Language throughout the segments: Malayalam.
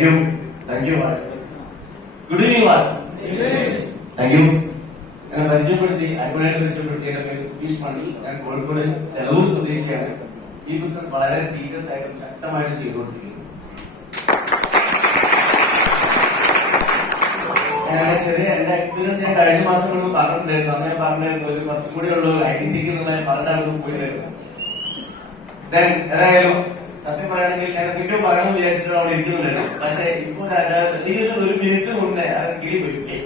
Thank you. Good evening wall. Thank you. ഞാൻ പരിചയപ്പെടുത്തി അടിപൊളിയായിട്ട് പരിചയപ്പെടുത്തി. എന്റെ പേര് സുബീഷ് മണ്ഡൽ. ഞാൻ കോഴിക്കോട് ചെലവൂർ സ്വദേശിയാണ്. ഈ ബിസിനസ് വളരെ സീരിയസ് ആയിട്ടും ശക്തമായിട്ടും ചെയ്തുകൊണ്ടിരിക്കുന്നു. ചെറിയ എന്റെ എക്സ്പീരിയൻസ് ഞാൻ കഴിഞ്ഞ മാസങ്ങളിൽ പറഞ്ഞിട്ടുണ്ടായിരുന്നു. അന്നേ പറഞ്ഞിട്ടുണ്ടായിരുന്നു ഒരു കുറച്ചും കൂടി ഉള്ളൂ ITC പറഞ്ഞിട്ടാണ് പോയിട്ടുണ്ടായിരുന്നു. ഏതായാലും സത്യം പറയുകയാണെങ്കിൽ ഞാൻ എന്തെങ്കിലും പറയണമെന്ന് വിചാരിച്ചിട്ട് അവിടെ ഇരിക്കുന്നുണ്ടായിരുന്നു. പക്ഷെ ഇപ്പൊ ഒരു മിനിറ്റ് മുന്നേ അത് കിളി പോയി.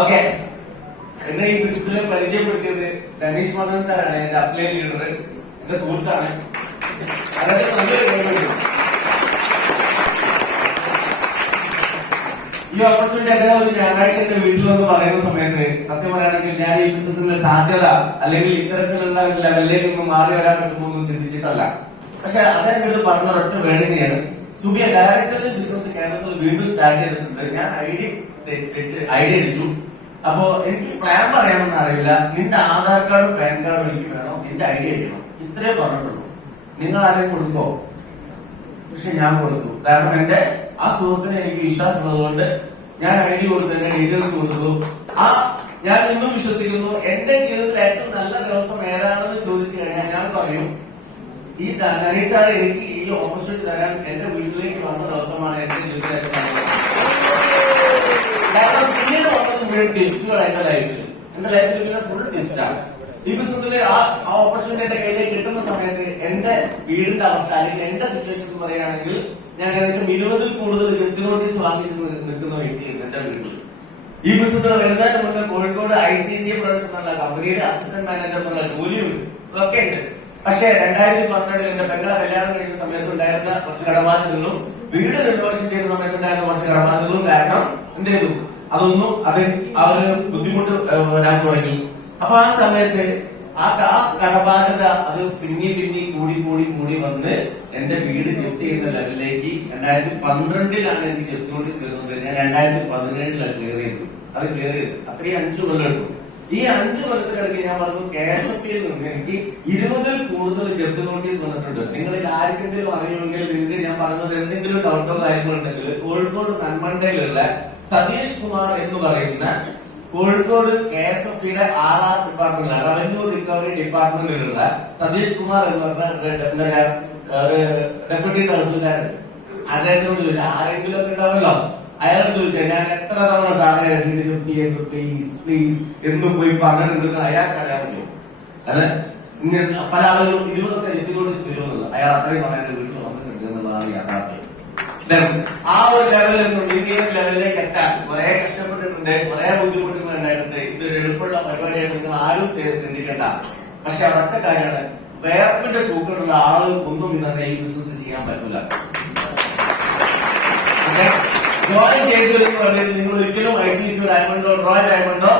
ഓക്കെ, എന്നെ ഈ ബിസിനസ്സിൽ പരിചയപ്പെടുത്തിയത് രമേശ് മദൻ സാറാണ്. എന്റെ അപ്ലൈ ലീഡർ, എന്റെ സുഹൃത്താണ്. അതായത് നല്ലൊരു ഗവൺമെന്റ് ഈ ഓപ്പർച്യൂണിറ്റി അദ്ദേഹം ഒരു ഞായറാഴ്ച എന്റെ വീട്ടിൽ വന്ന് പറയുന്ന സമയത്ത് സത്യം പറയുകയാണെങ്കിൽ ഞാൻ ഈ ബിസിനസിന്റെ സാധ്യത അല്ലെങ്കിൽ ഇത്തരത്തിലുള്ള ലെവലിലേക്ക് ഒന്ന് മാറി വരാൻ പറ്റുമോ എന്നും ചിന്തിച്ചിട്ടല്ല. പക്ഷെ അദ്ദേഹം ഇത് പറഞ്ഞ ഒറ്റ വേണമെങ്കിലാണ് സുബിയ ഡയറക്ടർ ബിസിനസ് കേരളത്തിൽ വീണ്ടും സ്റ്റാർട്ട് ചെയ്തിട്ടുണ്ട്. ഞാൻ ഐഡിയ അടിച്ചു. അപ്പോ എനിക്ക് പ്ലാൻ പറയാമെന്ന് അറിയില്ല. നിന്റെ ആധാർ കാർഡും പാൻ കാർഡും എനിക്ക് വേണം, എന്റെ ഐഡിയ അടിക്കണം, ഇത്രേ പറഞ്ഞിട്ടുള്ളൂ. നിങ്ങൾ ആരെയും കൊടുക്കോ? പക്ഷെ ഞാൻ കൊടുത്തു. കാരണം എന്റെ ആ സുഹൃത്തിന് എനിക്ക് വിശ്വാസമുള്ളതുകൊണ്ട് ഞാൻ ഐഡി കൊടുത്തു, എന്റെ ഡീറ്റെയിൽസ് കൊടുത്തു. ഞാൻ ഇന്നും വിശ്വസിക്കുന്നു. എന്റെ ജീവിതത്തിൽ ഏറ്റവും നല്ല ദിവസം ഏതാണെന്ന് ചോദിച്ചു കഴിഞ്ഞാൽ ഞാൻ പറയും ഈ നനീസാണ് എനിക്ക് ഈ ഓപ്പർച്യൂണിറ്റി തരാൻ എന്റെ വീട്ടിലേക്ക് വന്ന ദിവസമാണ് എന്റെ ജീവിതത്തിൽ ഏറ്റവും നല്ല ദിവസം. കാരണം പിന്നീട് വന്നത് മുഴുവൻ ടെസ്റ്റുകൾ എന്റെ ലൈഫിൽ പിന്നെ ഫുൾ ടെസ്റ്റാണ്. ഈ ബിസിനസ്സിൽ ആ ഓപ്പർച്യൂണിറ്റി എന്റെ കയ്യിലേക്ക് കിട്ടുന്ന സമയത്ത് എന്റെ വീടിന്റെ അവസ്ഥ അല്ലെങ്കിൽ എന്റെ സിറ്റുവേഷൻ എന്ന് പറയുകയാണെങ്കിൽ ഞാൻ ഏകദേശം 20-ൽ കൂടുതൽ ജപ്തി നോട്ടീസ് വാങ്ങിച്ച് നിൽക്കുന്ന വ്യക്തിയാണ് എന്റെ വീട്ടിൽ. ഈ ബിസിനസ് വരുന്നതിന് മുന്നേ കോഴിക്കോട് ICCA പ്രൊഡക്ഷൻ എന്നുള്ള കമ്പനിയുടെ അസിസ്റ്റന്റ് മാനേജർ എന്നുള്ള ജോലിയുണ്ട്, ഇതൊക്കെ ഉണ്ട്. പക്ഷെ 2012 എന്റെ പെങ്ങളെ കല്യാണം കഴിഞ്ഞ സമയത്ത് ഉണ്ടായിരുന്ന കുറച്ച് കടബാധ്യതകളും വീട് റിനോവേഷൻ ചെയ്ത സമയത്ത് ഉണ്ടായിരുന്ന കുറച്ച് കടബാധ്യതകളും കാരണം എന്ത് ചെയ്തു, ആ ഒരു ബുദ്ധിമുട്ട് വരാൻ തുടങ്ങി. അപ്പൊ ആ സമയത്ത് ആ കടബാധ്യത അത് പിന്നി കൂടി വന്ന് എന്റെ വീട് ജപ്തി ചെയ്യുന്ന ലെവലിലേക്ക് 2012 എനിക്ക് ജപ്തി നോട്ടീസ് വരുന്നത്. ഞാൻ 2017 ക്ലിയർ ചെയ്തു. അത്രയും 5 കൊല്ലം എടുത്തു. ഈ 5 കൊല്ലത്തിനിടയ്ക്ക് ഞാൻ പറഞ്ഞു KSFയിൽ നിന്ന് എനിക്ക് 20-ൽ കൂടുതൽ ജപ്തി നോട്ടീസ് വന്നിട്ടുണ്ട്. നിങ്ങളിൽ ആർക്കെങ്കിലും അറിയുമെങ്കിൽ നിങ്ങൾക്ക് ഞാൻ പറഞ്ഞത് എന്തെങ്കിലും ഡൗട്ടോ കാര്യങ്ങളോ ഉണ്ടെങ്കിൽ കോഴിക്കോട് നന്മണ്ടയിലുള്ള സതീഷ് കുമാർ എന്ന് പറയുന്ന കോഴിക്കോട് KSFയുടെ RR ഡിപ്പാർട്ട്മെന്റിലാണ്, റവന്യൂ റിക്കവറി ഡിപ്പാർട്ട്മെന്റിലുള്ള സതീഷ് കുമാർ എന്ന് പറഞ്ഞ ഡെപ്യൂട്ടി തഹസിൽദാർ. അദ്ദേഹത്തോട് ചോദിച്ചാൽ ആരെങ്കിലും ഒക്കെ ഉണ്ടാവല്ലോ, അയാൾ ചോദിച്ചാൽ ഞാൻ എത്ര തവണ സാറേ രണ്ട് ജപ്തി ചെയ്തു പ്ലീസ് എന്നും പോയി പറഞ്ഞിട്ടുണ്ട് അയാൾക്ക് അറിയാൻ പറ്റുമോ? കാരണം പല ആളുകളും 20 ജപ്തി നോട്ടീസ് വരുമെന്നുള്ളത് അയാൾ അത്രയും തവണ എന്റെ വീട്ടിൽ വന്നിട്ടുണ്ട് എന്നുള്ളതാണ് യാഥാർത്ഥ്യം. ആ ഒരു ലെവലിൽ നിന്നും ഇന്ത്യൻ ലെവലിലേക്ക് എത്താൻ കുറെ കഷ്ടപ്പെട്ടിട്ടുണ്ട്, കുറെ ബുദ്ധിമുട്ടുകൾ ഉണ്ടായിട്ടുണ്ട്. ഇത് എളുപ്പമുള്ള പരിപാടിയായിട്ട് നിങ്ങൾ ആരും ചിന്തിക്കേണ്ട. പക്ഷെ അവരുടെ കാര്യമാണ്, വേർപ്പിന്റെ സൂക്കറുള്ള ആളുകൾക്കൊന്നും ഇന്നെ ഈ ബിസിനസ് ചെയ്യാൻ പറ്റില്ല. ജോയിൻ ചെയ്തു നിങ്ങൾ ഒരിക്കലും ITC ഡയമണ്ടോ റോയൽ ഡയമണ്ടോ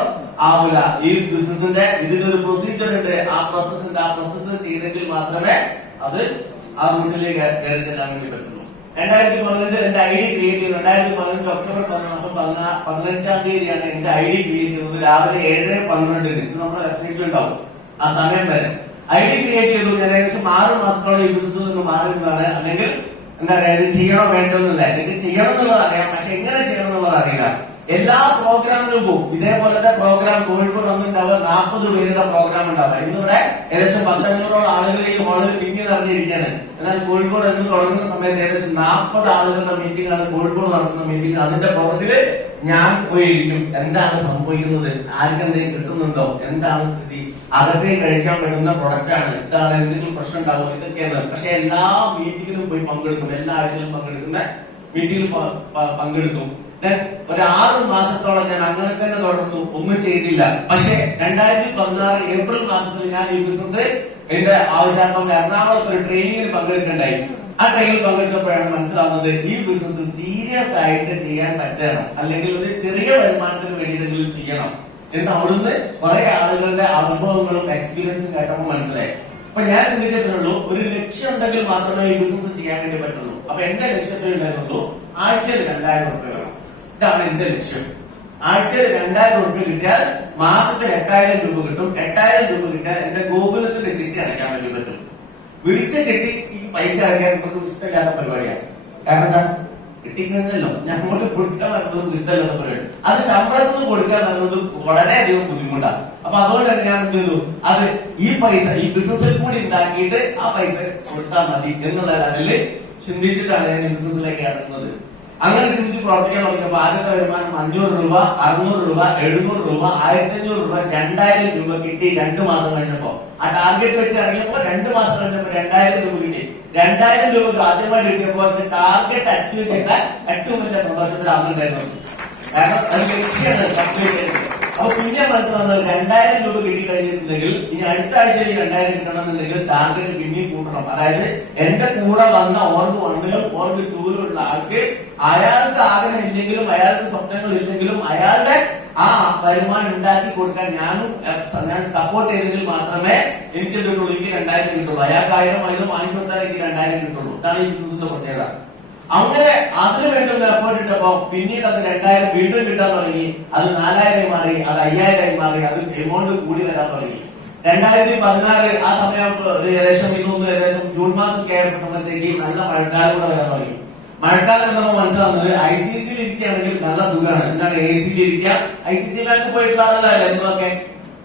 ആവില്ല. ഈ ബിസിനസിന്റെ ഇതിനൊരു പ്രൊസീജിയർ ഉണ്ട്. ആ പ്രോസസ് ചെയ്തെങ്കിൽ മാത്രമേ അത് ആ റൂട്ടിലേക്ക് കയറി ചെല്ലാൻ വേണ്ടി പറ്റുള്ളൂ. 2015 എന്റെ ID ക്രിയേറ്റ് ചെയ്തു. 2015 ഒക്ടോബർ 15-ാം തീയതിയാണ് എന്റെ ID ക്രിയേറ്റ് ചെയ്യുന്നത്. രാവിലെ 7:12 ഇത് നമ്മുടെ വെബ്സൈറ്റിൽ ഉണ്ടാവും. ആ സമയം വരെ ID ക്രിയേറ്റ് ചെയ്തു. ഞാൻ ഏകദേശം 6 മാസത്തോളം ഈ ബിസിനസ്സിൽ നിന്ന് മാറി നിന്നാണ്. അല്ലെങ്കിൽ എന്താ പറയാ, ഇത് ചെയ്യണോ വേണ്ടോ എന്നില്ല. എനിക്ക് ചെയ്യണം എന്നുള്ളത് അറിയാം, പക്ഷെ എങ്ങനെ ചെയ്യണം എന്നുള്ളത് അറിയില്ല. എല്ലാ പ്രോഗ്രാമിനും പോകും. ഇതേപോലത്തെ പ്രോഗ്രാം കോഴിക്കോട് വന്നിട്ടുണ്ടാവുക 40 പേരുടെ പ്രോഗ്രാം ഉണ്ടാവുക. ഇന്നിവിടെ ഏകദേശം 100-500 ആളുകൾ ഈ ഹാളിൽ തിങ്ങി നിറഞ്ഞിരിക്കുകയാണ്. എന്നാൽ കോഴിക്കോട് എന്ന് തുടങ്ങുന്ന സമയത്ത് ഏകദേശം 40 ആളുകളുടെ മീറ്റിംഗ് ആണ് കോഴിക്കോട് നടത്തുന്ന മീറ്റിംഗ്. അതിന്റെ പുറകില് ഞാൻ പോയിരിക്കും. എന്താണ് സംഭവിക്കുന്നത്, ആർക്കെന്തെങ്കിലും കിട്ടുന്നുണ്ടോ, എന്താണ് സ്ഥിതി, അകത്തേക്ക് കഴിക്കാൻ പറ്റുന്ന പ്രൊഡക്റ്റ് ആണ്, എന്താണ് എന്തെങ്കിലും പ്രശ്നം ഉണ്ടാവും, ഇതൊക്കെയാണ്. പക്ഷെ എല്ലാ മീറ്റിംഗിലും പോയി പങ്കെടുക്കും. എല്ലാ ആഴ്ചയിലും പങ്കെടുക്കുന്ന മീറ്റിംഗിൽ പങ്കെടുക്കും. ഒരു 6 മാസത്തോളം ഞാൻ അങ്ങനെ തന്നെ തുടർന്നു, ഒന്നും ചെയ്തില്ല. പക്ഷെ 2016 ഏപ്രിൽ മാസത്തിൽ ഞാൻ ഈ ബിസിനസ് എന്റെ ആവശ്യാർത്ഥം എറണാകുളത്ത് ഒരു ട്രെയിനിങ്ങിൽ പങ്കെടുക്കണ്ടായി. ആ ട്രെയിനിൽ പങ്കെടുത്തപ്പോഴാണ് മനസ്സിലാവുന്നത് ഈ ബിസിനസ് സീരിയസ് ആയിട്ട് ചെയ്യാൻ പറ്റണം, അല്ലെങ്കിൽ ഒരു ചെറിയ വരുമാനത്തിന് വേണ്ടിയിട്ടെങ്കിലും ചെയ്യണം എന്ന് അവിടുന്ന് കുറെ ആളുകളുടെ അനുഭവങ്ങളും എക്സ്പീരിയൻസും കേട്ടപ്പോൾ മനസ്സിലായി. അപ്പൊ ഞാൻ ചിന്തിച്ചിട്ടുള്ളൂ, ഒരു ലക്ഷ്യം ഉണ്ടെങ്കിൽ മാത്രമേ ഈ ബിസിനസ് ചെയ്യാൻ വേണ്ടി പറ്റുള്ളൂ. അപ്പൊ എന്റെ ലക്ഷ്യത്തിൽ ഉണ്ടായിരുന്നുള്ളൂ ആഴ്ചയിൽ 2000 രൂപ വേണം. ഇതാണ് എന്റെ ലക്ഷ്യം. ആഴ്ചയിൽ 2000 രൂപ കിട്ടിയാൽ മാസത്തിൽ 8000 രൂപ കിട്ടും. 8000 രൂപ കിട്ടിയാൽ എന്റെ ഗോകുലത്തിന്റെ ചിട്ടി അടയ്ക്കാൻ വേണ്ടി പറ്റും. വിളിച്ച് കെട്ടി ഈ പൈസ അടയ്ക്കാൻ നമുക്ക് ഇഷ്ടമില്ലാത്ത പരിപാടിയാണ്. കാരണം എന്താ, കിട്ടിക്കഴിഞ്ഞല്ലോ ഞങ്ങൾക്ക് കൊടുക്കാൻ പറ്റുന്നത് ഇഷ്ടമില്ലാത്ത പരിപാടി. അത് ശമ്പളത്തിന് കൊടുക്കാൻ പറ്റുന്നത് വളരെയധികം ബുദ്ധിമുട്ടാണ്. അപ്പൊ അതുകൊണ്ട് തന്നെ ഞാൻ എന്ത് ചെയ്തു, അത് ഈ പൈസ ഈ ബിസിനസ്സിൽ കൂടി ഉണ്ടാക്കിയിട്ട് ആ പൈസ കൊടുത്താൽ മതി എന്നുള്ള ലെവലില് ചിന്തിച്ചിട്ടാണ് ഞാൻ ഈ ബിസിനസ്സിലേക്ക് ഇറങ്ങുന്നത്. അങ്ങനെ ചിന്തിച്ച് പ്രവർത്തിക്കാൻ തുടങ്ങിയപ്പോൾ ആദ്യത്തെ വരുമാനം 500 രൂപ, 600 രൂപ, 700 രൂപ, 1500 രൂപ, 2000 രൂപ കിട്ടി 2 മാസം കഴിഞ്ഞപ്പോ. ആ ടാർഗറ്റ് വെച്ച് ഇറങ്ങിയപ്പോ 2 മാസം കഴിഞ്ഞപ്പോ 2000 രൂപ കിട്ടി. 2000 രൂപ ആദ്യമായി കിട്ടിയപ്പോൾ ടാർഗറ്റ് അച്ചീവ് ചെയ്ത ഏറ്റവും വലിയ സന്തോഷത്തിൽ അന്നുണ്ടായിരുന്നു. കാരണം അത് ലക്ഷ്യമാണ് കംപ്ലീറ്റ് ചെയ്തത്. അപ്പൊ പിന്നെ മനസ്സിലാവുന്നത് 2000 രൂപ കിട്ടി കഴിഞ്ഞിട്ടുണ്ടെങ്കിൽ ഇനി അടുത്ത ആഴ്ചയിൽ 2000 കിട്ടണമെന്നുണ്ടെങ്കിൽ ടാർഗറ്റ് പിന്നെയും കൂട്ടണം. അതായത് എന്റെ കൂടെ വന്ന ഓർഗ് 1-ലും ഓർഗ് 2-ലും ഉള്ള ആൾക്ക് അയാൾക്ക് ആഗ്രഹം ഇല്ലെങ്കിലും അയാൾക്ക് സ്വപ്നങ്ങൾ ഇല്ലെങ്കിലും അയാളുടെ ആ വരുമാനം ഉണ്ടാക്കി കൊടുക്കാൻ ഞാൻ സപ്പോർട്ട് ചെയ്തെങ്കിൽ മാത്രമേ എനിക്ക് കിട്ടുള്ളൂ. എനിക്ക് 2000 കിട്ടുള്ളൂ. അയാൾക്ക് 1000 വാങ്ങിച്ചു കൊടുത്താൽ എനിക്ക് 2000 കിട്ടുള്ളൂ. ഇതാണ് ഈ ബിസിനസിന്റെ പ്രത്യേകത. അങ്ങനെ അതിനു വേണ്ടി ഒന്ന് എഫേർട്ട് ഇട്ടപ്പോ പിന്നീട് അത് 2000 വീണ്ടും കിട്ടാൻ തുടങ്ങി. അത് 4000 മാറി, അത് 5000 മാറി, അത് എമൗണ്ട് കൂടി വരാൻ തുടങ്ങി. 2016 ആ സമയം ഏകദേശം ജൂൺ മാസം കയറിയ സമയത്തേക്ക് നല്ല മഴക്കാലം കൂടെ വരാൻ തുടങ്ങി. മഴക്കാലം എന്നപ്പോൾ മനസ്സിലാവുന്നത് ICCയിൽ ഇരിക്കുകയാണെങ്കിൽ നല്ല സുഖമാണ്. എന്താണ് AC-യിൽ ഇരിക്കുക? ICC ബാങ്ക് പോയിട്ടുള്ള ആളല്ലേ എന്തൊക്കെ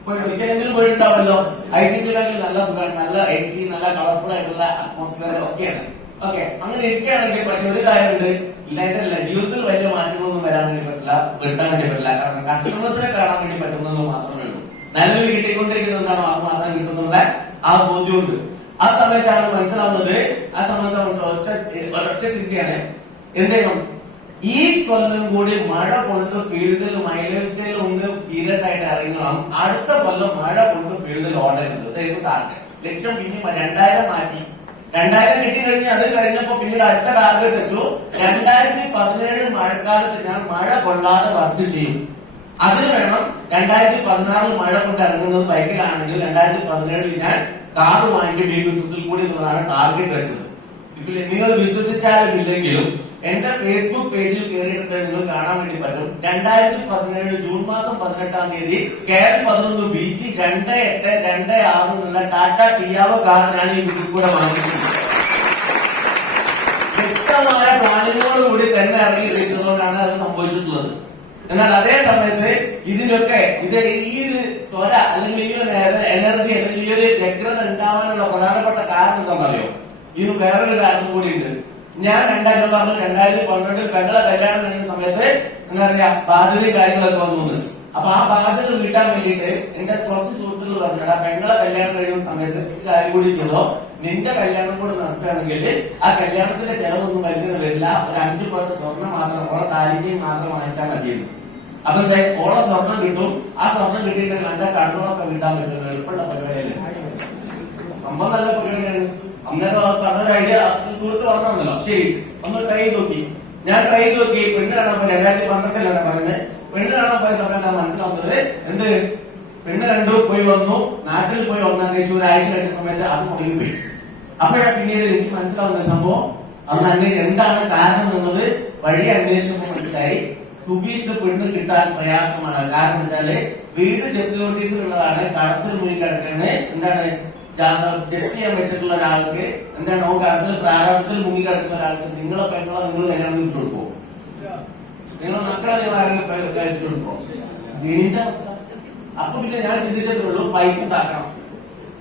ഒരിക്കലെങ്കിലും പോയിട്ടുണ്ടാവല്ലോ. ICC ബാങ്കിൽ നല്ല സുഖമാണ്, നല്ല AC, നല്ല കളർഫുൾ ആയിട്ടുള്ള അറ്റ്മോസ്ഫിയർ ഒക്കെയാണ്. ഓക്കെ, അങ്ങനെ ഇരിക്കുകയാണെങ്കിൽ പക്ഷെ ഒരു കാര്യമുണ്ട്, ഇല്ലായിട്ടല്ല ജീവിതത്തിൽ വലിയ മാറ്റങ്ങളൊന്നും വരാൻ വേണ്ടി പറ്റില്ല, വരുത്താൻ വേണ്ടി പറ്റില്ല. കാരണം കസ്റ്റമേഴ്സിനെ കാണാൻ വേണ്ടി പറ്റുന്നത് മാത്രമേ ഉള്ളൂ. നിലവിൽ കിട്ടിക്കൊണ്ടിരിക്കുന്നത് എന്താണോ അത് മാത്രം കിട്ടുന്നുള്ള ആ ബോധ്യമുണ്ട്. ആ സമയത്താണ് മനസ്സിലാവുന്നത്, ആ സമയത്ത് ഒരൊറ്റ ചിന്തയാണ്, എന്തെങ്കിലും ഈ കൊല്ലം കൂടി മഴ കൊണ്ട് ഫീൽഡിൽ മൈലേജ് സ്റ്റൈൽ ഒന്ന് സീരിയസ് ആയിട്ട് ഇറങ്ങണം. അടുത്ത കൊല്ലം മഴ കൊണ്ട് ഫീൽഡിൽ ഓടരുത്. ഇതായിരുന്നു ടാർഗറ്റ്. ലക്ഷ്യം പിന്നെ 2000 മാറ്റി. 2000 കിട്ടി കഴിഞ്ഞ് അത് കഴിഞ്ഞപ്പോ പിന്നീട് അടുത്ത ടാർഗറ്റ് വെച്ചു. 2017 മഴക്കാലത്ത് ഞാൻ മഴ കൊള്ളാതെ വർക്ക് ചെയ്യും. അതിന് വേണം 2016 മഴ കൊണ്ട് ഇറങ്ങുന്നത് ബൈക്കിലാണെങ്കിൽ 2017 ഞാൻ കാർ വാങ്ങിക്കും ഈ ബിസിനസ്സിൽ കൂടി എന്നതാണ് ടാർഗറ്റ് വെച്ചത്. നിങ്ങൾ വിശ്വസിച്ചാലും ഇല്ലെങ്കിലും എന്റെ ഫേസ്ബുക്ക് പേജിൽ കയറിയിട്ട് നിങ്ങൾ കാണാൻ വേണ്ടി പറ്റും. 2017 ജൂൺ മാസം 18-ാം തീയതി KL11 BG 2826 എന്നുള്ള ടാറ്റ ടിയാവോ കാർ ഞാൻ ഈ ബിസിനസ് കൂടെ വാങ്ങിച്ചിട്ടുണ്ട്. വ്യക്തമായ പ്ലാനിങ്ങോടുകൂടി തന്നെ ഇറങ്ങി വെച്ചതുകൊണ്ടാണ് അത് സംഭവിച്ചിട്ടുള്ളത്. എന്നാൽ അതേ സമയത്ത് ഇതിനൊക്കെ ഈ ഒരു ത്വര അല്ലെങ്കിൽ ഈ ഒരു എനർജി അല്ലെങ്കിൽ ഈ ഒരു വ്യഗ്രത ഉണ്ടാവാനുള്ള പ്രധാനപ്പെട്ട കാരണം എന്താണെന്നറിയോ? ഇതിന് വേറൊരു കാരണം കൂടിയുണ്ട്. ഞാൻ 2012 പെങ്ങളെ കല്യാണം കഴിഞ്ഞ സമയത്ത് എന്താ പറയാ ബാധ്യതയും കാര്യങ്ങളൊക്കെ വന്നു. അപ്പൊ ആ ബാധ്യത വീട്ടാൻ വേണ്ടിയിട്ട് എന്റെ കുറച്ച് സുഹൃത്തുക്കൾ പറഞ്ഞിട്ട് ആ പെങ്ങളെ കല്യാണം കഴിയുന്ന സമയത്ത് കാര്യം കൂടി ചെയ്തോ, നിന്റെ കല്യാണം കൂടെ നടക്കുകയാണെങ്കിൽ ആ കല്യാണത്തിന്റെ ചെലവൊന്നും വലിയ വരില്ല, ഒരു 5 പവൻ സ്വർണ്ണം മാത്രം ഓളെ താലിജയും മാത്രം വാങ്ങിച്ചാൽ മതിയെന്ന്. അപ്പൊ എന്താ ഓളെ സ്വർണം കിട്ടും. ആ സ്വർണം കിട്ടിയിട്ട് എന്റെ കണ്ണുകളൊക്കെ വീട്ടാൻ പറ്റും. എളുപ്പമുള്ള പരിപാടിയല്ലേ, സംഭവം നല്ല പരിപാടിയാണ്. അന്നേരം പറഞ്ഞൊരു ഐഡിയ സുഹൃത്ത് പറഞ്ഞല്ലോ, ശരി ഒന്ന് ട്രൈ ചെയ്ത് നോക്കി. ഞാൻ ട്രൈ ചെയ്ത് നോക്കി. പെണ്ണ് കാണാൻ പോയി 2012 പറയുന്നത്. പെണ്ണ് കാണാൻ പോയ സമയത്താണ് മനസ്സിലാവുന്നത് എന്ത്, പെണ്ണ് കണ്ടു, പോയി വന്നു, നാട്ടിൽ പോയി ഒന്നാം കഴിച്ചു. ഒരാഴ്ച കഴിഞ്ഞ സമയത്ത് അത് മുടങ്ങിപ്പോയി. അപ്പോഴാണ് പിന്നീട് എനിക്ക് മനസ്സിലാവുന്ന സംഭവം അന്ന് എന്താണ് കാരണം എന്നത് വഴി അന്വേഷണം മനസ്സിലായി. സുബീഷിന് പെണ്ണ് കിട്ടാൻ പ്രയാസമാണ്. കാരണം വെച്ചാല് വീട് ജപ്തി നോട്ടീസിലുള്ളതാണ്, കടത്തിൽ മുങ്ങി കിടക്കാണ്. എന്താണ് ജപ്തി ചെയ്യാൻ വെച്ചിട്ടുള്ള ഒരാൾക്ക് എന്താണ് കടത്തിൽ പ്രാരംഭത്തിൽ മുങ്ങി കിടക്കുന്ന ഒരാൾക്ക് നിങ്ങളെ പെണ്ണോ നിങ്ങൾ കല്യാണം കഴിച്ചു കൊടുക്കോ? നിങ്ങളെ മക്കളെ നിങ്ങൾ കഴിച്ചു കൊടുക്കോ? ഇതിന്റെ അവസ്ഥ. അപ്പൊ പിന്നെ ഞാൻ ചിന്തിച്ചിട്ടുള്ളൂ, പൈസ ഉണ്ടാക്കണം,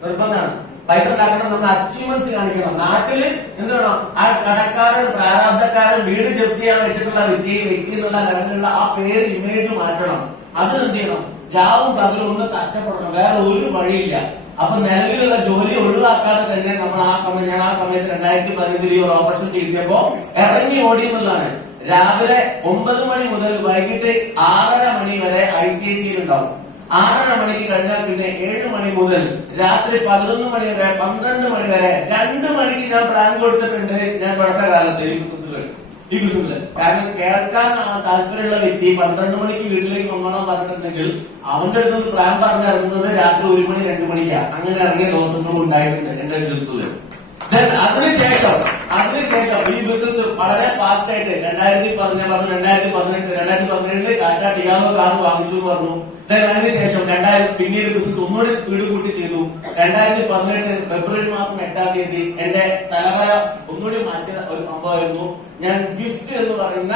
നിർബന്ധമാണ്. പൈസ ഉണ്ടാക്കണം, നമ്മൾ അച്ചീവ്മെന്റ് കാണിക്കണം. നാട്ടില് എന്ത് വേണം, ആ കടക്കാരൻ പ്രാരാബ്ധക്കാരൻ വീട് ജപ്തി ചെയ്യാൻ വെച്ചിട്ടുള്ള വ്യക്തി എന്നുള്ള ലെവലിലുള്ള ആ പേര് ഇമേജ് മാറ്റണം. അതിനെന്ത് ചെയ്യണം, രാവും പകലും ഒന്ന് കഷ്ടപ്പെടണം, വേറെ ഒരു വഴിയില്ല. അപ്പൊ നിലവിലുള്ള ജോലി ഒഴിവാക്കാതെ തന്നെ നമ്മൾ ഞാൻ ആ സമയത്ത് 2015 ഒരു ഓപ്പർച്യൂണിറ്റി കിട്ടിയപ്പോ ഇറങ്ങി ഓടി എന്നുള്ളതാണ്. രാവിലെ 9 മണി മുതൽ വൈകിട്ട് 6:30 മണി വരെ ICICയിൽ ഉണ്ടാവും. 6:30 മണിക്ക് കഴിഞ്ഞാൽ പിന്നെ 7 മണി മുതൽ രാത്രി 11 മണി വരെ 12 മണി വരെ 2 മണിക്ക് ഞാൻ പ്ലാൻ കൊടുത്തിട്ടുണ്ട്. ഞാൻ തുടക്കകാലത്ത് ഈ ബിസിനസ്സിൽ കാരണം കേൾക്കാൻ താല്പര്യമുള്ള വ്യക്തി 12 മണിക്ക് വീട്ടിലേക്ക് വന്നോളാൻ പറഞ്ഞിട്ടുണ്ടെങ്കിൽ അവന്റെ അടുത്ത് പ്ലാൻ പറഞ്ഞ് ഇറങ്ങുന്നത് രാത്രി 1 മണി 2 മണിക്കാണ്. അങ്ങനെ ഇറങ്ങിയ ദിവസങ്ങളും ഉണ്ടായിട്ടുണ്ട് എന്റെ ജീവിതത്തില്. അതിനുശേഷം ഈ ബിസിനസ് വളരെ ഫാസ്റ്റ് ആയിട്ട് 2017 ടാറ്റ ടിയാഗോ കാർ വാങ്ങിച്ചു എന്ന് പറഞ്ഞു. അതിനുശേഷം പിന്നീട് ബിസിനസ് ഒന്നുകൂടി സ്പീഡ് കൂട്ടി ചെയ്തു. 2018 ഫെബ്രുവരി മാസം 8-ാം തീയതി എന്റെ തലവര ഒന്നുകൂടി മാറ്റിയ ഒരു സംഭവമായിരുന്നു. ഞാൻ ഗിഫ്റ്റ് എന്ന് പറയുന്ന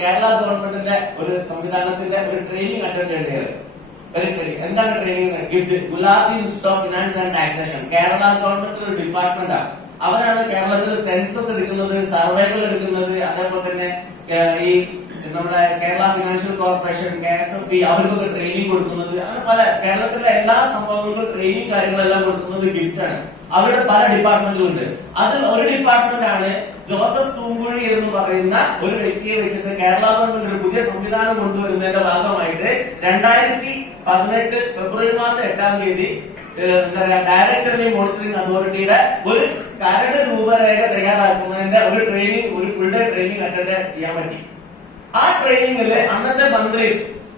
കേരള ഗവൺമെന്റിന്റെ ഒരു സംവിധാനത്തിന്റെ ഒരു ട്രെയിനിങ് അറ്റൻഡ് ചെയ്യേണ്ടത്. എന്താണ് training? Gift Gulati institute of finance and taxation, Kerala government ഒരു ഡിപ്പാർട്ട്മെന്റാണ്. അവരാണ് കേരളത്തിൽ സെൻസസ് എടുക്കുന്നത്, സർവേകൾ എടുക്കുന്നത്, അതേപോലെ തന്നെ ഈ നമ്മുടെ കേരള ഫിനാൻഷ്യൽ കോർപ്പറേഷൻ, KFB അവർക്കൊക്കെ ട്രെയിനിങ് കൊടുക്കുന്നത്. അങ്ങനെ പല കേരളത്തിലെ എല്ലാ സംഭവങ്ങൾക്കും ട്രെയിനിങ് കാര്യങ്ങളെല്ലാം കൊടുക്കുന്നത് ഗിഫ്റ്റാണ്. അവരുടെ പല ഡിപ്പാർട്ട്മെന്റിലും ഉണ്ട്. അതിൽ ഒരു ഡിപ്പാർട്ട്മെന്റ് ആണ് ജോസഫ് തൂങ്കുഴി എന്ന് പറയുന്ന ഒരു വ്യക്തിയെ വെച്ചിട്ട് കേരള ഗവൺമെന്റ് ഒരു പുതിയ സംവിധാനം കൊണ്ടുവരുന്നതിന്റെ ഭാഗമായിട്ട് 2018 ഫെബ്രുവരി മാസം 8-ാം തീയതി ഡയറക്ട് റവന്യൂ മോണിറ്ററിംഗ് അതോറിറ്റിയുടെ ഒരു കരട് രൂപരേഖ തയ്യാറാക്കുന്നതിന്റെ ഒരു ട്രെയിനിങ്, ഒരു ഫുൾ ഡേ ട്രെയിനിങ് അറ്റൻഡ് ചെയ്യാൻ പറ്റി. ആ ട്രെയിനിങ്ങില് അന്നത്തെ മന്ത്രി,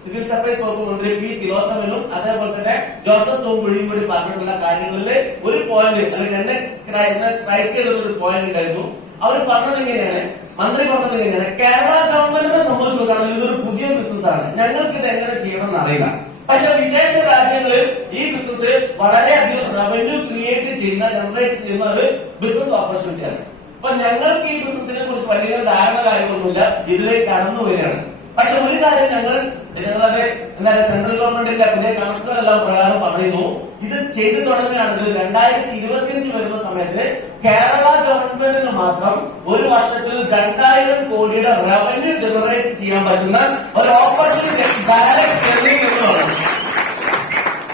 സിവിൽ സപ്ലൈസ് വകുപ്പ് മന്ത്രി പി തിലോത്തമനും അതേപോലെ തന്നെ ജോസഫ് തൂങ്കുഴിയും കൂടി പറഞ്ഞിട്ടുള്ള കാര്യങ്ങളിൽ ഒരു പോയിന്റ്, അല്ലെങ്കിൽ എന്നെ സ്ട്രൈക്ക് ചെയ്ത ഒരു പോയിന്റ് ഉണ്ടായിരുന്നു. അവർ പറഞ്ഞത് ഇങ്ങനെയാണ്, മന്ത്രി പറഞ്ഞത് ഇങ്ങനെയാണ്: കേരള ഗവൺമെന്റിനെ സംബന്ധിച്ചിടത്തോളം ഇതൊരു പുതിയ ബിസിനസ് ആണ്, ഞങ്ങൾക്ക് ഇത് എങ്ങനെ ചെയ്യണമെന്ന് അറിയില്ല. പക്ഷെ വിദേശ രാജ്യങ്ങളിൽ ഈ ബിസിനസ് വളരെയധികം റവന്യൂ ക്രിയേറ്റ് ചെയ്യുന്ന, ജനറേറ്റ് ചെയ്യുന്ന ഒരു ബിസിനസ് ഓപ്പർച്യൂണിറ്റിയാണ്. അപ്പൊ ഞങ്ങൾക്ക് ഈ ബിസിനസിനെ കുറിച്ച് വലിയ ധാരണ കാര്യമൊന്നുമില്ല, ഇതിലേക്ക് കടന്നു വരികയാണ്. പക്ഷെ ഒരു കാര്യം ഞങ്ങളത് എന്താ സെൻട്രൽ ഗവൺമെന്റിന്റെ പുതിയ കണക്കുകളെല്ലാം പ്രകാരം പറയുന്നു, ഇത് ചെയ്തു തുടങ്ങുകയാണെങ്കിൽ 2025 വരുന്ന സമയത്ത് കേരള ഗവൺമെന്റിന് മാത്രം ഒരു വർഷത്തിൽ 2000 കോടിയുടെ റവന്യൂ ജനറേറ്റ് ചെയ്യാൻ പറ്റുന്ന ഒരു ഓപ്പർച്യൂണിറ്റി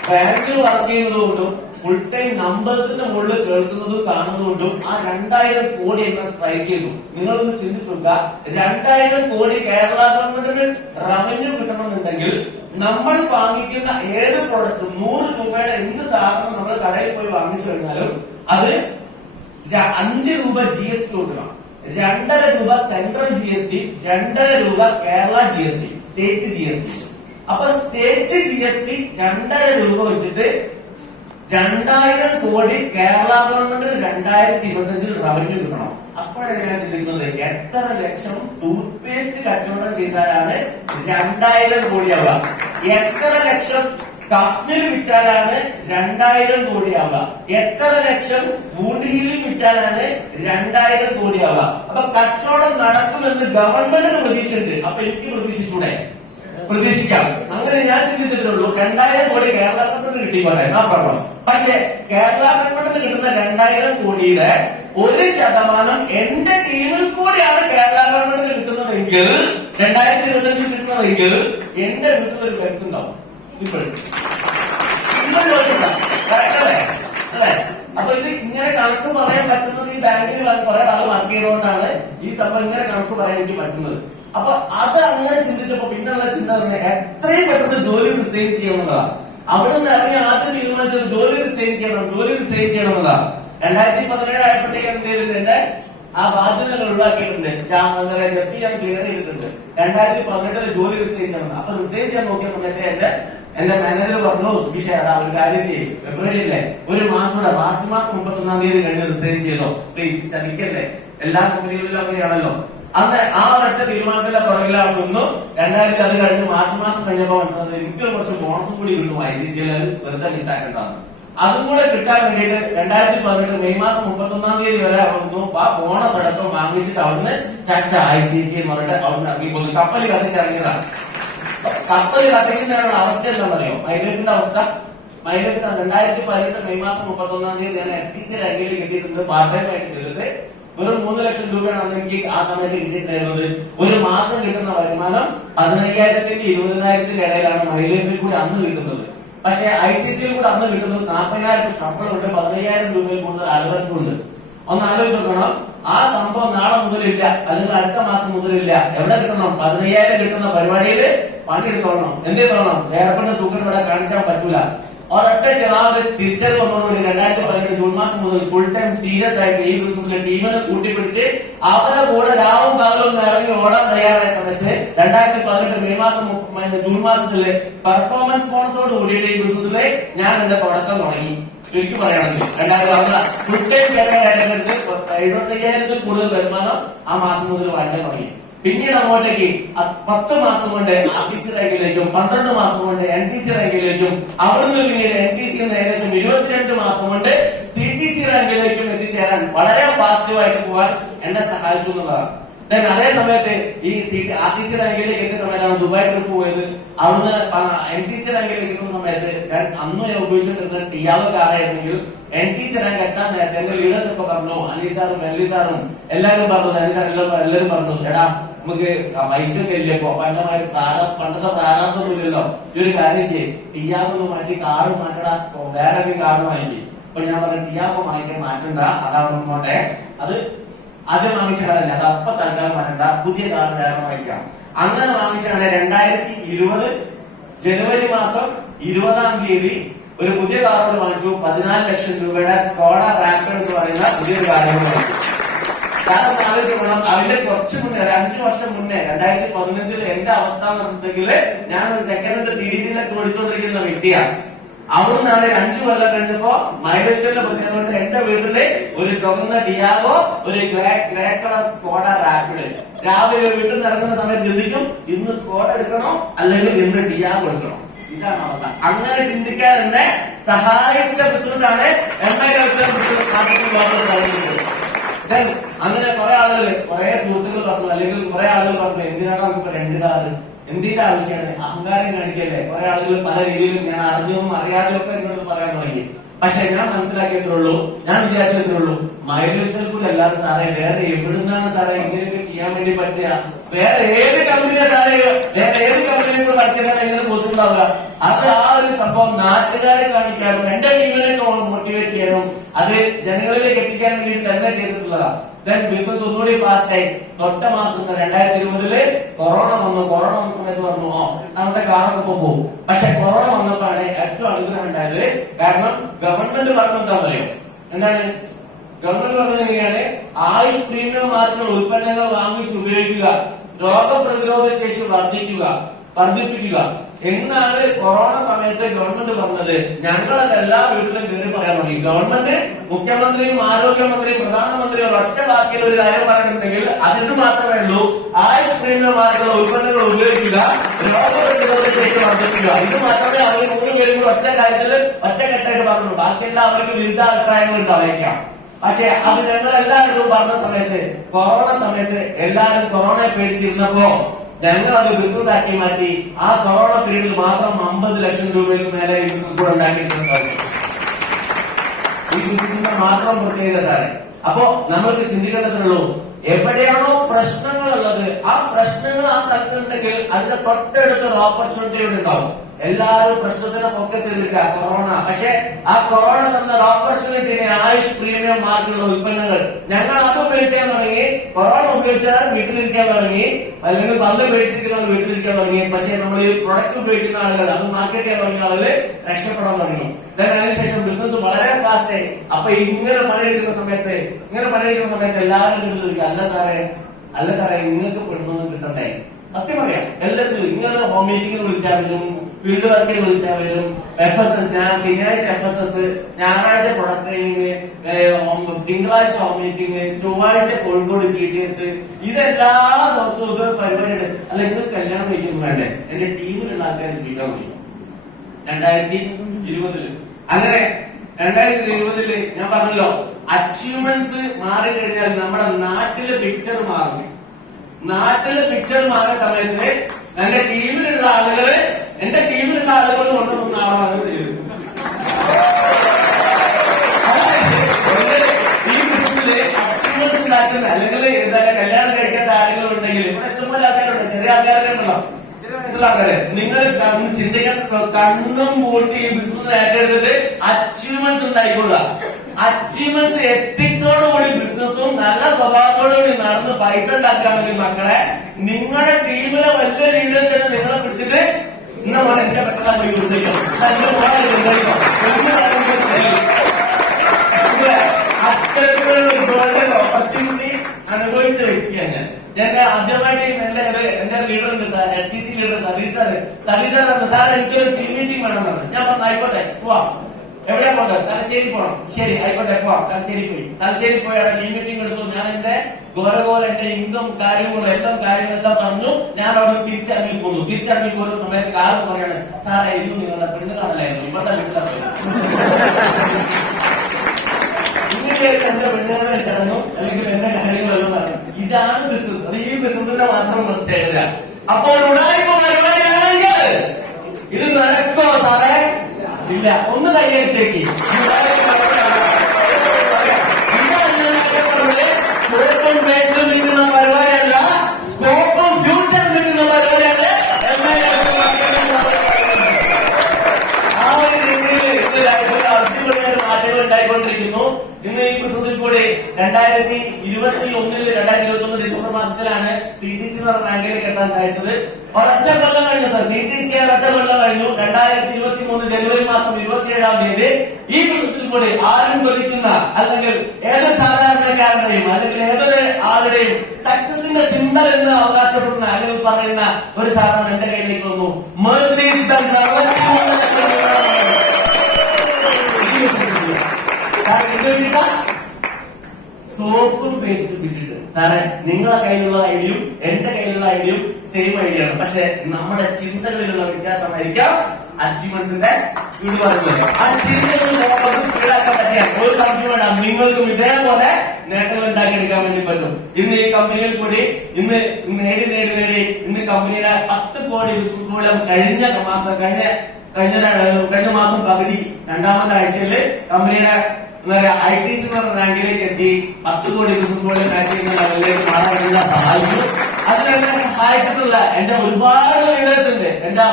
ബാങ്കിൽ വർക്ക് ചെയ്യുന്നതുകൊണ്ടും ഫുൾ ടൈം നമ്പേഴ്സിന്റെ മുകളിൽ കേൾക്കുന്നതും കാണുന്നതുകൊണ്ടും ആ 2000 കോടി എന്നെ സ്ട്രൈക്ക് ചെയ്തു. നിങ്ങളൊന്ന് ചിന്തിക്കുക, 2000 കോടി കേരള ഗവൺമെന്റിന് റവന്യൂ കിട്ടണമെന്നുണ്ടെങ്കിൽ നമ്മൾ വാങ്ങിക്കുന്ന ഏത് പ്രോഡക്റ്റും 100 രൂപയുടെ എന്ത് സാധനം നമ്മൾ കടയിൽ പോയി വാങ്ങിച്ചു കഴിഞ്ഞാലും അത് 5 രൂപ GST കൊടുക്കണം, 2.5 രൂപ സെൻട്രൽ GST, 2.5 രൂപ കേരള GST, സ്റ്റേറ്റ് GST. അപ്പൊ സ്റ്റേറ്റ് GST 2.5 രൂപ വെച്ചിട്ട് 2000 കോടി കേരള ഗവൺമെന്റിന് 2025 റവന്യൂ കിട്ടണം. അപ്പോഴാണ് ഞാൻ ചിന്തിക്കുന്നത്, എത്ര ലക്ഷം ടൂത്ത് പേസ്റ്റ് കച്ചവടം ചെയ്താലാണ് 2000 കോടിയാവുക? എത്ര ലക്ഷം കഫ്മിൽ വിറ്റാലാണ് 2000 കോടിയാവുക? എത്ര ലക്ഷം വൂണ്ട് ഹീലിംഗ് വിറ്റാലാണ് 2000 കോടിയാവുക? അപ്പൊ കച്ചവടം നടക്കുമെന്ന് ഗവൺമെന്റിന് പ്രതീക്ഷയുണ്ട്. അപ്പൊ എനിക്ക് പ്രതീക്ഷിച്ചൂടെ? പ്രതീക്ഷിക്കാം. അങ്ങനെ ഞാൻ ചിന്തിച്ചിട്ടുള്ളൂ. 2000 കോടി കേരള ഗവൺമെന്റിന് കിട്ടിക്കോട്ടെ, എന്നാ പറഞ്ഞു. പക്ഷെ കേരള ഗവൺമെന്റിന് കിട്ടുന്ന 2000 കോടിയുടെ 1% എന്റെ ടീമിൽ കൂടിയാണ് കേരള ഗവൺമെന്റിന് കിട്ടുന്നതെങ്കിൽ, 2025 കിട്ടുന്നതെങ്കിൽ എന്റെ വീട്ടിൽ ഒരു ബെൻസ് ഉണ്ടാവും. അല്ലെ? അപ്പൊ ഇത് ഇങ്ങനെ കണക്ക് പറയാൻ പറ്റുന്നത് ഈ ബാങ്കിൽ കുറെ ആൾ വർക്ക് ചെയ്തുകൊണ്ടാണ് ഈ സംഭവം ഇങ്ങനെ കണക്ക് പറയാൻ എനിക്ക് പറ്റുന്നത്. അപ്പൊ അത് അങ്ങനെ ചിന്തിച്ചപ്പോ പിന്നുള്ള ചിന്ത പറഞ്ഞാൽ എത്രയും പെട്ടെന്ന് ജോലി റിസൈൻ ചെയ്യണമെന്നതാണ്. അവിടെ നിന്ന് ഇറങ്ങി ആദ്യം തീരുമാനിച്ചത് ജോലി റിസൈൻ ചെയ്യണമെന്നതാണ്. 2017 ആയപ്പോഴത്തേക്ക് എന്ത് ചെയ്തിട്ടുണ്ട്? ആ ബാധ്യതകൾ ഒഴിവാക്കിയിട്ടുണ്ട്, ജപ്തി ഞാൻ ക്ലിയർ ചെയ്തിട്ടുണ്ട്. 2018 ജോലി റിസൈൻ ചെയ്യണം. അപ്പൊ റിസൈൻ ചെയ്യാൻ നോക്കിയ സമയത്ത് എന്റെ മാനേജർ പറഞ്ഞു, സുബീഷേടാ ഒരു കാര്യം ചെയ്യും, ഫെബ്രുവരിയിലെ ഒരു മാസം കൂടെ, മാർച്ച് മാസം 31-ാം തീയതി കഴിഞ്ഞ് റിസൈൻ ചെയ്തോ പ്ലീസ്, ചതിക്കല്ലേ, എല്ലാ കമ്പനികളിലും അങ്ങനെയാണല്ലോ. അന്ന് ആ ഒരൊറ്റ തീരുമാനത്തിന്റെ പുറകിലാണ് നിന്നും 2000 അത് കഴിഞ്ഞ് മാർച്ച് മാസം കഴിഞ്ഞപ്പോ മനസ്സിലായത് എനിക്ക് കുറച്ച് ബോണസും കൂടി കിട്ടും ICCL, വെറുതെ മിസ്സാക്കേണ്ടതാണ്. അതും കൂടെ കിട്ടാൻ വേണ്ടിയിട്ട് 2018 മെയ് മാസം 31-ാം തീയതി വരെ അവിടെ ആ ബോണസ് അടക്കം വാങ്ങിച്ചിട്ട് അവിടുന്ന് ICC എന്ന് പറഞ്ഞിട്ട് അവിടുന്ന് ഇറങ്ങി പോകുന്നു. കപ്പല് കത്തിച്ചിറങ്ങിയതാണ്. കപ്പല് കത്തിക്കുന്നതിനുള്ള അവസ്ഥ എന്താണെന്നറിയോ? മൈലേജിന്റെ അവസ്ഥ. മൈലേജ് 2018 മെയ് മാസം 31-ാം തീയതി ഞാൻ STC റാങ്കിലേക്ക് എത്തിയിട്ടുണ്ട്. പാർട്ട് ടൈം ആയിട്ട് ചെയ്തിട്ട് വെറും 3 ലക്ഷം രൂപയാണ് എനിക്ക് ആ സമയത്ത് കിട്ടിയിട്ടുണ്ടായിരുന്നത്. ഒരു മാസം കിട്ടുന്ന വരുമാനം 15,000-നും 20,000-നും ഇടയിലാണ് മൈലേജിൽ കൂടി അന്ന് കിട്ടുന്നത്. പക്ഷെ ICCയിൽ കൂടെ അന്ന് കിട്ടുന്നത് 40,000 ശമ്പളമുണ്ട്, 15,000 രൂപയിൽ കൂടുതൽ അലവൻസും ഉണ്ട്. ഒന്ന് ആലോചിച്ച് നോക്കണം. ആ സംഭവം നാളെ മുതലില്ല, അല്ലെങ്കിൽ അടുത്ത മാസം മുതലില്ല. എവിടെ കിട്ടണം? 15,000 കിട്ടുന്ന പരിപാടിയിൽ പണിയെടുത്തോളണം. എന്ത് ചെയ്തോളണം? വേറെ സുഖം ഇവിടെ കാണിച്ചാൽ പറ്റൂല. ഒരൊറ്റ തിരിച്ചറിവ് വന്നതോടുകൂടി 2018 ജൂൺ മാസം മുതൽ ഫുൾ ടൈം സീരിയസ് ആയിട്ട് ഈ ബിസിനസ്സിലെ ടീമിനെ കൂട്ടിപ്പിടിച്ച് അവരുടെ കൂടെ രാവും പകലും ഇറങ്ങി ഓടാൻ തയ്യാറായ സമയത്ത് 2018 മെയ് മാസം ജൂൺ മാസത്തില് പെർഫോമൻസ് ബോണസോട് കൂടിയിട്ട് ഈ ബിസിനസ്സിലെ ഞാൻ എന്റെ തുടക്കം തുടങ്ങി. എനിക്ക് പറയുകയാണെങ്കിൽ 2018 ഫുൾ ടൈം 75,000-ൽ കൂടുതൽ വരുമാനം ആ മാസം മുതൽ വാങ്ങാൻ തുടങ്ങി. പിന്നീട് അങ്ങോട്ടേക്ക് 10 മാസം കൊണ്ട് RTC റാങ്കിലേക്കും 12 മാസം കൊണ്ട് NTC റാങ്കിലേക്കും അവിടുന്ന് പിന്നീട് NTC ഏകദേശം 22 മാസം കൊണ്ട് CTC റാങ്കിലേക്കും എത്തിച്ചേരാൻ വളരെ പോസിറ്റീവായിട്ട് പോകാൻ എന്നെ സഹായിച്ചു എന്നുള്ളതാണ്. അതേ സമയത്ത് ഈ RTC റാങ്കിലേക്ക് എത്തിയ സമയത്താണ് ദുബായ് ട്രിപ്പ് പോയത്. അവിടുന്ന് NTC റാങ്കിലേക്ക് എത്തുന്ന സമയത്ത് അന്ന് ഞാൻ ഉപയോഗിച്ചിട്ടിരുന്നത് ടിയാഗോ കാറായിരുന്നെങ്കിൽ NTC റാങ്ക് എത്താൻ നേരത്തെ എന്റെ ലീഡേഴ്സ് ഒക്കെ പറഞ്ഞു, അലി സാറും എല്ലി സാറും എല്ലാവരും പറഞ്ഞു, അലി സാർ എല്ലാവരും പറഞ്ഞു, എടാ നമുക്ക് പൈസ ഒക്കെ ഇല്ലേ ഇപ്പൊ പണ്ടമാര് പണ്ടത്തെ പ്രാരാബ്ദമൊന്നും ഇല്ലല്ലോ, ഈ ഒരു കാര്യം ചെയ്യും, ടിയാഗോ ഒന്ന് മാറ്റി കാറ് മാറ്റടാ, വേറെ കാറ് വാങ്ങിക്കും. അപ്പൊ ഞാൻ പറഞ്ഞു ടിയാഗോ വാങ്ങിക്കാൻ മാറ്റണ്ട, അതവിടെ നിന്നോട്ടെ, അത് ആദ്യം വാങ്ങിച്ച കാറില്ല, അത് അപ്പൊ തൽക്കാലം മാറ്റണ്ട, പുതിയ കാർ വേറെ വാങ്ങിക്കാം. അങ്ങനെ വാങ്ങിച്ചാണ് 2020 ജനുവരി മാസം 20-ാം തീയതി ഒരു പുതിയ കാറോട് വാങ്ങിച്ചു. 14 ലക്ഷം രൂപയുടെ സ്കോഡ റാപ്പിഡ് എന്ന് പറയുന്ന പുതിയൊരു കാര്യം വാങ്ങിച്ചു. കാരണം ആലോചിക്കണം, അതിന്റെ കുറച്ച് മുന്നേ 5 വർഷം മുന്നേ 2015 എന്റെ അവസ്ഥ എന്നുണ്ടെങ്കിൽ ഞാൻ ഒരു സെക്കൻഡ് സീരീസിലേക്ക് ഓടിച്ചുകൊണ്ടിരിക്കുന്ന വ്യക്തിയാണ്. അവിടുന്നാണ് 5 കൊല്ലം കഴിഞ്ഞപ്പോ മൈലേശ്വരിലെ പ്രത്യേകത എന്റെ വീട്ടില് ഒരു ചുവന്ന ടിയാഗോ, ഒരു ഗ്രേ കളർ സ്കോഡ റാപ്പിഡ്. രാവിലെ വീട്ടിൽ നിന്ന് ഇറങ്ങുന്ന സമയത്ത് ചിന്തിക്കും, ഇന്ന് സ്കോഡ എടുക്കണോ അല്ലെങ്കിൽ ഇന്ന് ടിയാഗോ എടുക്കണോ, ഇതാണ് അവസ്ഥ. അങ്ങനെ ചിന്തിക്കാൻ എന്നെ സഹായിച്ച ബിസിനസ്സാണ് അങ്ങനെ കുറെ ആളുകൾ, കുറെ സുഹൃത്തുക്കൾ പറഞ്ഞു, അല്ലെങ്കിൽ കുറെ ആളുകൾ പറഞ്ഞു, എന്തിനാണ് നമുക്ക് 2 കാറ്, എന്തിന്റെ ആവശ്യമാണ്, അഹങ്കാരം കാണിക്കല്ലേ. കുറെ ആളുകൾ പല രീതിയിലും ഞാൻ അറിഞ്ഞതും അറിയാതെയും ഒക്കെ എന്നോട് പറയാൻ തുടങ്ങി. പക്ഷെ ഞാൻ മനസ്സിലാക്കിയത്രേ, ഞാൻ വിചാരിച്ചത്രേ, മൈലേജിൽ കൂടി അല്ലാതെ സാറേ വേറെ എവിടുന്നാണ് സാറേ ഇങ്ങനെയൊക്കെ ചെയ്യാൻ വേണ്ടി പറ്റുക, വേറെ ഏത് കമ്പനിയെ സാറേ വേറെ ഏത് കമ്പനിയെ കൂടെ പഠിച്ചാൽ ഇങ്ങനെ പോസിബിൾ ആവുക. അത് ആ ഒരു സംഭവം നാട്ടുകാരെ കാണിക്കാനും എന്റെ ടീമിലേക്ക് മോട്ടിവേറ്റ് ചെയ്യാനും അത് ജനങ്ങളിലേക്ക് എത്തിക്കാൻ വേണ്ടി തന്നെ ചെയ്തിട്ടുള്ളതാണ്. ബിസിനസ് ഒന്നുകൂടി ഫാസ്റ്റ് ആയി. തൊട്ട മാസം 2020 കൊറോണ വന്നു. കൊറോണ വന്ന സമയത്ത് പറഞ്ഞു നമ്മുടെ കാറൊക്കെ പോകും. പക്ഷെ കൊറോണ വന്നപ്പോഴാണ് ഏറ്റവും അനുഗ്രഹം ഉണ്ടായത്. കാരണം ഗവൺമെന്റ് പറഞ്ഞ എന്താ പറയുക, എന്താണ് ഗവൺമെന്റ് പറഞ്ഞത് എങ്ങനെയാണ്, ആയുഷ് പ്രീമിയം മാർക്കുള്ള ഉൽപ്പന്നങ്ങൾ വാങ്ങിച്ച് ഉപയോഗിക്കുക, രോഗപ്രതിരോധ ശേഷി വർദ്ധിപ്പിക്കുക എന്നാണ് കൊറോണ സമയത്ത് ഗവൺമെന്റ് പറഞ്ഞത്. ഞങ്ങളത് എല്ലാ വീട്ടിലും കയറി പറയാൻ തുടങ്ങി. ഗവൺമെന്റ് മുഖ്യമന്ത്രിയും ആരോഗ്യമന്ത്രിയും പ്രധാനമന്ത്രിയും ഒറ്റ വാക്കിൽ ഒരു കാര്യം പറഞ്ഞിട്ടുണ്ടെങ്കിൽ അതിന് മാത്രമേ ഉള്ളൂ, ആയുഷ് പ്രീമിയമായിട്ടുള്ള ഉൽപ്പന്നങ്ങൾ ഉപയോഗിക്കുക, രോഗപ്രതിരോധ ശേഷി വർദ്ധിപ്പിക്കുക. ഇത് മാത്രമേ അവർ 3 പേരും കൂടി ഒറ്റ കാര്യത്തിൽ ഒറ്റക്കെട്ടായിട്ട് പറഞ്ഞുള്ളൂ. ബാക്കിയെല്ലാം അവർക്ക് വിരുദ്ധ അഭിപ്രായങ്ങൾ ഉണ്ടായിരിക്കാം. പക്ഷെ അത് ഞങ്ങൾ എല്ലാവരും പറഞ്ഞ സമയത്ത്, കൊറോണ സമയത്ത് എല്ലാവരും കൊറോണയെ പേടിച്ചിരുന്നപ്പോ ഞങ്ങൾ അത് ബിസിനസ് ആക്കി മാറ്റി. ആ കൊറോണ പീരീഡിൽ മാത്രം 50 ലക്ഷം രൂപയിൽ മേലെ ഈ ബിസിനസ് കൂടെ ഉണ്ടാക്കിയിട്ടുണ്ടാവും. ഈ ബിസിനസിന്റെ മാത്രം പ്രത്യേകത സാറേ. അപ്പോ നമ്മൾക്ക് ചിന്തിക്കേണ്ടതുള്ളൂ, എവിടെയാണോ പ്രശ്നങ്ങളുള്ളത് ആ പ്രശ്നങ്ങൾ ആ സ്ഥലത്തുണ്ടെങ്കിൽ അതിന്റെ തൊട്ടടുത്തൊരു ഓപ്പർച്യൂണിറ്റി ഉണ്ടാവും. എല്ലാവരും പ്രശ്നത്തിനെ ഫോക്കസ് ചെയ്തിരിക്കുക കൊറോണ. പക്ഷെ ആ കൊറോണ തന്ന ഓപ്പർച്യൂണിറ്റിനെ ആയുഷ് പ്രീമിയം മാർക്കുള്ള ഉൽപ്പന്നങ്ങൾ ഞങ്ങൾ അത് ഉപയോഗിക്കാൻ തുടങ്ങി. കൊറോണ ഉപയോഗിച്ചാൽ വീട്ടിലിരിക്കാൻ തുടങ്ങി, അല്ലെങ്കിൽ പല്ല് ഉപയോഗിച്ചിരിക്കുന്നവർ വീട്ടിലിരിക്കാൻ തുടങ്ങി. പക്ഷെ നമ്മൾ ഈ പ്രൊഡക്റ്റ് ഉപയോഗിക്കുന്ന ആളുകൾ, അത് മാർക്കറ്റ് ചെയ്യാൻ തുടങ്ങിയ ആളുകൾ രക്ഷപ്പെടാൻ തുടങ്ങി. അതിനുശേഷം ബിസിനസ് വളരെ ഫാസ്റ്റ് ആയി. അപ്പൊ ഇങ്ങനെ പണിയെടുക്കുന്ന സമയത്ത് എല്ലാവരും വീട്ടിലിരിക്കുക, അല്ല സാറേ നിങ്ങൾക്ക് പെണ്ണൊന്നും കിട്ടണ്ടേ. സത്യം പറയാം, എല്ലാവരും ഇങ്ങനെ ഹോം മീറ്റിംഗിൽ വിളിച്ചാൽ വരും, ഫീൽഡ് വർക്കിൽ വിളിച്ചാൽ വരും, FSS ഞാൻ ശനിയാഴ്ച FSS, ഞായറാഴ്ച പ്രൊഡക്ട് ട്രെയിനിങ്, തിങ്കളാഴ്ച ഹോം മീറ്റിംഗ്, ചൊവ്വാഴ്ച കോഴിക്കോട് GTS, ഇതെല്ലാ ദിവസവും ഇത് പരിപാടിയുണ്ട്. അല്ല ഇന്ന് കല്യാണം കഴിക്കുന്നു വേണ്ടേ, എന്റെ ടീമിലുള്ള ആൾക്കാർ ചെയ്താൽ മതി. 2020 അങ്ങനെ 2020 ഞാൻ പറഞ്ഞല്ലോ, അച്ചീവ്മെന്റ്സ് മാറിക്കഴിഞ്ഞാൽ നമ്മുടെ നാട്ടിലെ പിക്ചർ മാറും. നാട്ടിലെ പിക്ചർ മാറിയ സമയത്ത് എന്റെ ടീമിലുള്ള ആളുകൾ കൊണ്ടുവന്ന ആളാണ് ചെയ്തത്. ഈ ബിസിനസ്സില് അച്ചീവ്മെന്റ് ഉണ്ടാക്കുന്ന അല്ലെങ്കിൽ കല്യാണം കഴിക്കാത്ത ആളുകൾ ഉണ്ടെങ്കിൽ ഇവിടെ ഇഷ്ടംപോലെ ആൾക്കാരുണ്ട്, ചെറിയ ആൾക്കാരൊക്കെ ഉണ്ടല്ലോ, മനസ്സിലാക്കാരെ നിങ്ങൾ ചിന്തിക്കാൻ കണ്ണും പൂട്ടി ഈ ബിസിനസ് ഏറ്റെടുത്തിട്ട് അച്ചീവ്മെന്റ്സ് ഉണ്ടായിക്കൊള്ളുക. അച്ചീവ്മെന്റ്സ് എത്തിക്സോടുകൂടി ബിസിനസ്സും നല്ല സ്വഭാവത്തോടുകൂടി നടന്ന് പൈസ ഉണ്ടാക്കുകയാണെങ്കിൽ മക്കളെ, നിങ്ങളുടെ ടീമിലെ വലിയ ലീഡേഴ്സ് തന്നെ നിങ്ങളെ പിടിച്ചിട്ട് ഇന്ന പോലെ എന്റെ പെട്ടെന്ന് വിളിച്ചേക്കാം, എന്റെ മോളെ വിളിച്ചേക്കാം, അത്തരത്തിലുള്ള ഗോൾഡൻ ഓപ്പർച്യൂണിറ്റി അനുഭവിച്ച വ്യക്തിയാണ് ഞാൻ. ആദ്യമായിട്ട് എന്റെ ലീഡർ ഉണ്ട്, STC ലീഡർ സതീഷ് സാർ എനിക്കൊരു ടീം മീറ്റിംഗ് വേണമെന്നാണ്. ഞാൻ പറഞ്ഞു ആയിക്കോട്ടെ പോവാം. എവിടെയാ പോകേണ്ടത്? തലശ്ശേരി പോകണം. ശരി ആയിക്കോട്ടെ പോവാം. തലശ്ശേരി പോയി അവിടെ ടീം മീറ്റിംഗ് എടുത്തു. ഞാൻ എന്റെ എന്റെ ഇൻകം കാര്യങ്ങളും കാര്യങ്ങളെല്ലാം പറഞ്ഞു. ഞാൻ അവിടെ തിരിച്ചിറങ്ങി പോന്നു. തിരിച്ചിറങ്ങി പോകുന്ന സമയത്ത് കാലത്ത് പറയാണ്, സാറേ ഇന്ന് നിങ്ങളുടെ പെണ്ണ് കാണലായിരുന്നു, ഇവിടെ വീട്ടിലാണ് ഇങ്ങനെയായിട്ട് എന്റെ പെണ്ണുകളെ കിടന്നു, അല്ലെങ്കിൽ എന്റെ കാര്യങ്ങളെല്ലാം നടന്നു. ഇതാണ് ബിസിനസ്. അത് ഈ ബിസിനസിന്റെ മാത്രം പ്രത്യേകത. അപ്പോൾ ഉടായ്പ പരിപാടിയാണെങ്കിൽ ഇത് നടക്കോ സാറേ? ഇല്ല. ഒന്ന് കൈയടിച്ചേക്ക്. സ്കോപ്പും ബേസിലും നിൽക്കുന്ന പരിപാടിയല്ല, സ്കോപ്പും ഫ്യൂച്ചറിൽ നിൽക്കുന്ന പരിപാടിയാണ്. ആ ഒരു രീതിയിൽ അടിപൊളിയായ മാറ്റങ്ങൾ ഉണ്ടായിക്കൊണ്ടിരിക്കുന്നു. ഇന്ന് ഈ ബിസിനസിൽ കൂടി 2021 ഡിസംബർ മാസത്തിലാണ് CTC എന്ന് പറഞ്ഞ റാങ്കിലേക്ക് എത്താൻ സാധിച്ചത്. ഒരൊറ്റ കൊല്ലം കഴിഞ്ഞു സർ. CTC ഒരൊറ്റ കൊല്ലം കഴിഞ്ഞു. 2023 ജനുവരി മാസം 27-ാം തീയതി ഈ ബിസിനസിൽ കൂടി ആരും കൊതിക്കുന്ന, അല്ലെങ്കിൽ ഏതൊരു സാധാരണക്കാരന്റെയും അല്ലെങ്കിൽ ഏതൊരു ആളുടെയും സക്സസിന്റെ സിംബൽ എന്ന് അവകാശപ്പെടുന്ന അല്ലെങ്കിൽ പറയുന്ന ഒരു സാധനം എന്റെ കയ്യിലേക്ക് വന്നു. മെർസിഡീസ് സോപ്പും പേസ്റ്റും കിട്ടിയിട്ട് സാറേ, നിങ്ങളുടെ കയ്യിലുള്ള ഐഡിയയും എന്റെ കയ്യിലുള്ള ഐഡിയയും സെയിം ഐഡിയ ആണ്. പക്ഷെ നമ്മുടെ ചിന്തകളിലുള്ള വ്യത്യാസമായിരിക്കാം അച്ചീവ്മെന്റ്സിന്റെ സ്പീഡ് പറയുന്നത്. ആ ചിന്തകൾ സ്പീഡാക്കാൻ പറ്റിയാൽ ഒരു സംശയം വേണ്ട, നിങ്ങൾക്കും ഇതേപോലെ നേട്ടങ്ങൾ ഉണ്ടാക്കിയെടുക്കാൻ വേണ്ടി പറ്റും. ഇന്ന് ഈ കമ്പനിയിൽ കൂടി ഇന്ന് ഇന്ന് കമ്പനിയുടെ 10 കോടി ബിസിനസ് മൂലം കഴിഞ്ഞ മാസം പകുതി 2ാമത്തെ ആഴ്ചയില് കമ്പനിയുടെ ITC എന്ന് പറഞ്ഞ റാങ്കിലേക്ക് എത്തി 10 കോടി ബിസിനസ് മൂലം കാഴ്ചയുള്ള ലെവലിലേക്ക് മാറാനുള്ള സഹായിച്ചു. അതിനെന്നെ സഹായിച്ചിട്ടുള്ള എന്റെ ഒരുപാട് ലീഡേഴ്സ് ഉണ്ട്. എന്റെ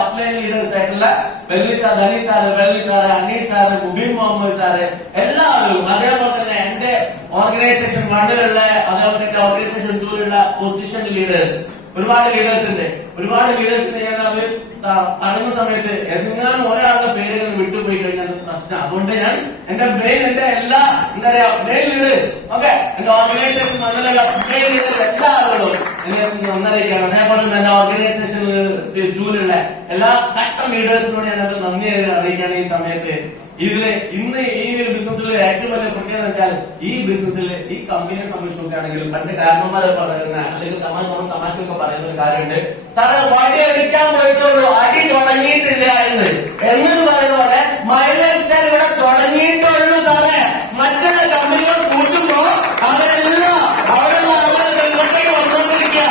അപ്ലൈൻ ലീഡേഴ്സ് ആയിട്ടുള്ള Velli sir, Dhani sir, Aneesh sir, Mubeen Muhammad sir, എല്ലാവരും, അതേപോലെ തന്നെ എന്റെ ഓർഗനൈസേഷൻ 1-ലുള്ള, അതേപോലെ തന്നെ ഓർഗനൈസേഷൻ 2-ലുള്ള പൊസിഷൻ ലീഡേഴ്സ്, ഒരുപാട് ലീഡേഴ്സ് ഉണ്ട്. ഒരുപാട് ലീഡേഴ്സിന് ഞാൻ അത് പറയുന്ന സമയത്ത് എങ്ങാനും ഒരാളുടെ പേരുകൾ വിട്ടുപോയി കഴിഞ്ഞാൽ പ്രശ്നം. അതുകൊണ്ട് ഞാൻ എന്റെ എല്ലാ മെയിൻ ലീഡേഴ്സ്, ഓക്കെ, എന്റെ ഓർഗനൈസേഷൻ അങ്ങനെയുള്ള മെയിൻ ലീഡേഴ്സ് എല്ലാ ആളുകളും എന്നെ നന്നറിയിക്കുകയാണ്. അതേപോലെ തന്നെ എന്റെ ഓർഗനൈസേഷൻ 2-ലുള്ള എല്ലാ ഫാക്ടർ ലീഡേഴ്സിനോട് ഞാൻ അത് നന്ദി അറിയിക്കുകയാണ് ഈ സമയത്ത്. ഇന്ന് ഈ ഒരു ബിസിനസ്സിൽ ഏറ്റവും വലിയ പ്രത്യേകത വെച്ചാൽ, ഈ ബിസിനസ്സിൽ ഈ കമ്പനിയെ സംബന്ധിച്ച് നോക്കുകയാണെങ്കിൽ പണ്ട് കാരണന്മാരെ പറയുന്ന അല്ലെങ്കിൽ തമാശയൊക്കെ പറയുന്ന ഒരു കാര്യമുണ്ട്. സാറേ വടി അടിക്കാൻ പോയിട്ടുള്ളൂ, അടി തുടങ്ങിയിട്ടില്ല എന്ന് പറയുന്ന പോലെ മൈലേജ് സ്റ്റാർ ഇവിടെ തുടങ്ങിയിട്ടുള്ളൂ സാറേ. മറ്റുള്ള കമ്പനികൾ കൂട്ടുമ്പോ അവരെല്ലാം ഇങ്ങോട്ടേക്ക് വന്നുകൊണ്ടിരിക്കുക.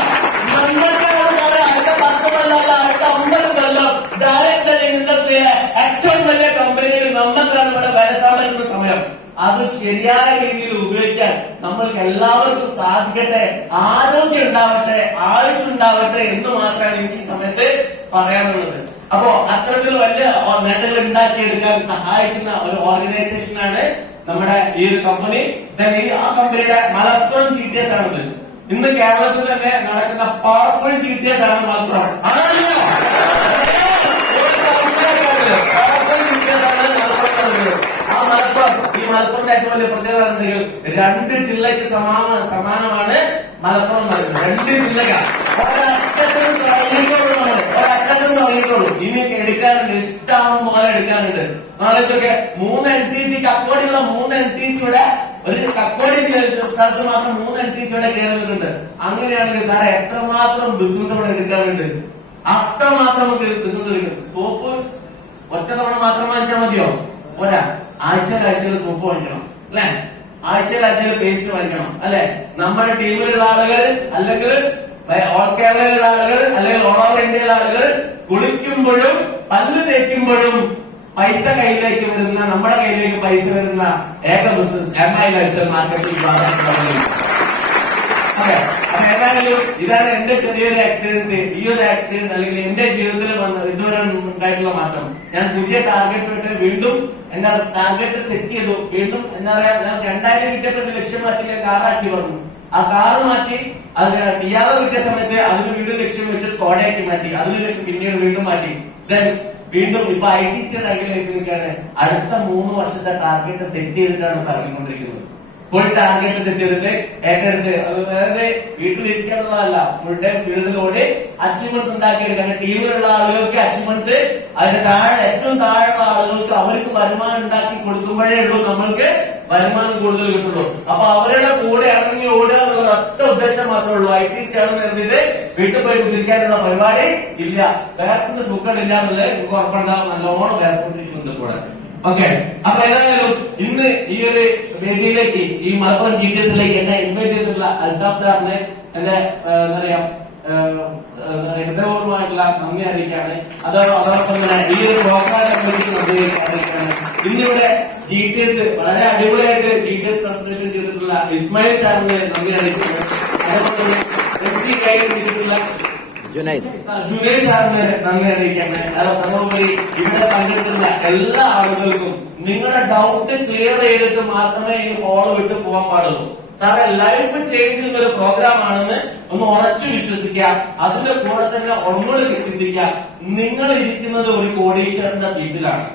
സാറേ അടുത്ത 10 കൊല്ലമല്ല, അടുത്ത 50 കൊല്ലം ഡയറക്റ്റ് ഇൻഡസ്ട്രിയിലെ ഏറ്റവും വലിയ കമ്പനിയിൽ നമ്മൾക്കാണ് ഇവിടെ വരസാൻ പറ്റുന്ന സമയം. അത് ശരിയായ രീതിയിൽ ഉപയോഗിക്കാൻ നമ്മൾക്ക് എല്ലാവർക്കും സാധിക്കട്ടെ, ആരോഗ്യം ഉണ്ടാവട്ടെ, ആയുസ്സുണ്ടാവട്ടെ എന്ന് മാത്രമാണ് എനിക്ക് ഈ സമയത്ത് പറയാനുള്ളത്. അപ്പോ അത്തരത്തിൽ വലിയ നേട്ടങ്ങൾ ഉണ്ടാക്കിയെടുക്കാൻ സഹായിക്കുന്ന ഒരു ഓർഗനൈസേഷനാണ് നമ്മുടെ ഈ ഒരു കമ്പനി. ആ കമ്പനിയുടെ മലപ്പുറം GTS ആണിത്. ഇന്ന് കേരളത്തിൽ തന്നെ നടക്കുന്ന പവർഫുൾ GTS ആണ് മലപ്പുറം. ഈ മലപ്പുറത്തെ ഏറ്റവും വലിയ പ്രത്യേകത ഉണ്ടെങ്കിൽ 2 ജില്ലയ്ക്ക് സമാനമാണ് മലപ്പുറം നടക്കുന്നത്. 2 ജില്ലക്കാണ് ഒരറ്റത്തും തുടങ്ങിയിട്ടുള്ളൂ. ഇനി എടുക്കാനുണ്ട്, ഇഷ്ടം പോലെ എടുക്കാനുണ്ട്. നാളേക്കൊക്കെ 3 NTCക്ക് അക്കോടിയുള്ള 3 NTCയുടെ ഒരു കക്കോടി സ്ഥലത്ത് മാത്രം 3 NTCയുടെ കയറുന്നുണ്ട്. അങ്ങനെയാണെങ്കിൽ സാറേ എത്രമാത്രം ബിസിനസ് ഇവിടെ എടുക്കാനുണ്ട്, അത്രമാത്രം നമുക്ക് ബിസിനസ് എടുക്കണം. സോപ്പ് ഒറ്റ തവണ മാത്രം വാങ്ങിച്ചാൽ മതിയോ? പോരാ, ആഴ്ചയിൽ സോപ്പ് വാങ്ങിക്കണം അല്ലെ, ആഴ്ചയിൽ പേസ്റ്റ് വാങ്ങിക്കണം അല്ലെ. നമ്മുടെ ടീമിലുള്ള ആളുകൾ, അല്ലെങ്കിൽ ഓൾ കേരളയിലുള്ള ആളുകൾ, അല്ലെങ്കിൽ ഓൾ ഓവർ ഇന്ത്യയിലെ ആളുകൾ കുളിക്കുമ്പോഴും പല്ല് തേക്കുമ്പോഴും പൈസ കയ്യിലേക്ക് വരുന്ന, നമ്മുടെ കയ്യിലേക്ക് പൈസ വരുന്ന ഏക ബിസിനസ് MI ലൈഫ്സ്റ്റൈൽ മാർക്കറ്റിംഗ്. അതെ, അപ്പൊ ഏതായാലും ഇതാണ് എന്റെ ചെറിയൊരു എക്സ്പീരിയൻസ്. ഈ ഒരു എക്സ്പീരിയൻസ് അല്ലെങ്കിൽ എന്റെ ജീവിതത്തിൽ ഇതുവരെ ഉണ്ടായിട്ടുള്ള മാറ്റം. ഞാൻ പുതിയ ടാർഗറ്റ് ഇട്ട് വീണ്ടും എന്റെ ടാർഗറ്റ് സെറ്റ് ചെയ്തു. വീണ്ടും എന്താ പറയാ, ഞാൻ 2000 കിട്ടിയപ്പോ ലക്ഷ്യം മാറ്റി ഞാൻ കാറാക്കി പറഞ്ഞു. ആ കാറ് മാറ്റി അത് ടിയാഗോ കിട്ടിയ സമയത്ത് അതിന് വീണ്ടും ലക്ഷ്യം വെച്ച് സ്കോഡയാക്കി മാറ്റി. അതിന് ലക്ഷ്യം പിന്നീട് വീണ്ടും മാറ്റി. വീണ്ടും ഇപ്പൊ ITC റാങ്കിലേക്ക് നിൽക്കുകയാണ്. അടുത്ത 3 വർഷത്തെ ടാർഗറ്റ് സെറ്റ് ചെയ്തിട്ടാണ് പറഞ്ഞുകൊണ്ടിരിക്കുന്നത്. ഫുൾ ടാർഗറ്റ് സെറ്റ് ചെയ്തിട്ട് ഏറ്റെടുത്ത്, അത് വേറെ വീട്ടിലിരിക്കാനുള്ളതല്ല, ഫുൾ ടൈം ഫീൽഡിലൂടെ അച്ചീവ്മെന്റ്സ് ഉണ്ടാക്കിയെടുക്കാൻ. ടീമിലുള്ള ആളുകൾക്ക് അച്ചീവ്മെന്റ്സ്, അതിന് ഏറ്റവും താഴെയുള്ള ആളുകൾക്ക് അവർക്ക് വരുമാനം ഉണ്ടാക്കി കൊടുക്കുമ്പോഴേ ഉള്ളൂ നമ്മൾക്ക് വരുമാനം കൂടുതൽ കിട്ടുള്ളൂ. അപ്പൊ അവരുടെ കൂടെ ഇറങ്ങി ഓടുക എന്നുള്ള ഉദ്ദേശം മാത്രമേ ഉള്ളൂ. ITC ആണെന്ന് കരുതിയിട്ട് വീട്ടിൽ പോയി കുതിരിക്കാനുള്ള പരിപാടി ഇല്ല. വേർപ്പിന്റെ സുഖം ഇല്ല എന്നുള്ളത് നിങ്ങൾക്ക് ഉറപ്പുണ്ടാവും. നല്ലോണം വേർപ്പിട്ടിരിക്കുന്നുണ്ട് കൂടെ. ഓക്കെ, അപ്പൊ ഏതായാലും ഇന്ന് ഈ ഒരു വേദിയിലേക്ക്, ഈ മലപ്പുറം GTSലേക്ക് എന്നെ ഇൻവൈറ്റ് ചെയ്തിട്ടുള്ള അൽതാഫ് സാറിന് എന്റെ എന്താ പറയാ ഹൃദയപൂർവ്വമായിട്ടുള്ള നന്ദി അറിയിക്കുകയാണ്. അതോടൊപ്പം തന്നെ ഈ ഒരു പ്രോഗ്രാം കമ്മിറ്റിക്ക് നന്ദി അറിയിക്കുകയാണ്. ഇന്നിവിടെ GTS വളരെ അടിപൊളിയായിട്ട് GTS പ്രസന്റേഷൻ ചെയ്തിട്ടുള്ള ഇസ്മായിൽ സാറിന് നന്ദി അറിയിക്കുന്നു. അതേപോലെ MC കൈകൊണ്ടിട്ടുള്ള ജുനൈദ് സാറിന് നന്ദി അറിയിക്കുകയാണ്. അതോടുകൂടി ഇവിടെ പങ്കെടുക്കുന്ന എല്ലാ ആളുകൾക്കും നിങ്ങളുടെ ഡൗട്ട് ക്ലിയർ ചെയ്തിട്ട് മാത്രമേ ഈ ഹോള് വിട്ട് പോകാൻ പാടുള്ളൂ. സാറെ ലൈഫ് ചേഞ്ച് ചെയ്യുന്ന ഒരു പ്രോഗ്രാം ആണെന്ന് ഒന്ന് ഉറച്ചു വിശ്വസിക്കുക. അതിന്റെ കൂടെ തന്നെ ഒന്നുകൂടി ചിന്തിക്കുക, നിങ്ങൾ ഇരിക്കുന്നത് ഒരു കോടീശ്വരന്റെ സീറ്റിലാണ്.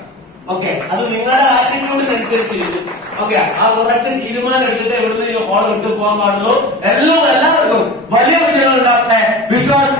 ഓക്കെ, അത് നിങ്ങളുടെ ആറ്റിറ്റ്യൂഡിനനുസരിച്ചിരിക്കും. ഓക്കെ, ആ ഉറച്ച തീരുമാനം എടുത്തിട്ട് എവിടുന്ന് ഈ ഹോൾ വിട്ടു പോകാൻ പാടുള്ളൂ. എല്ലാവർക്കും വലിയ വിജയങ്ങൾ ഉണ്ടാവട്ടെ. വിശ്വാസം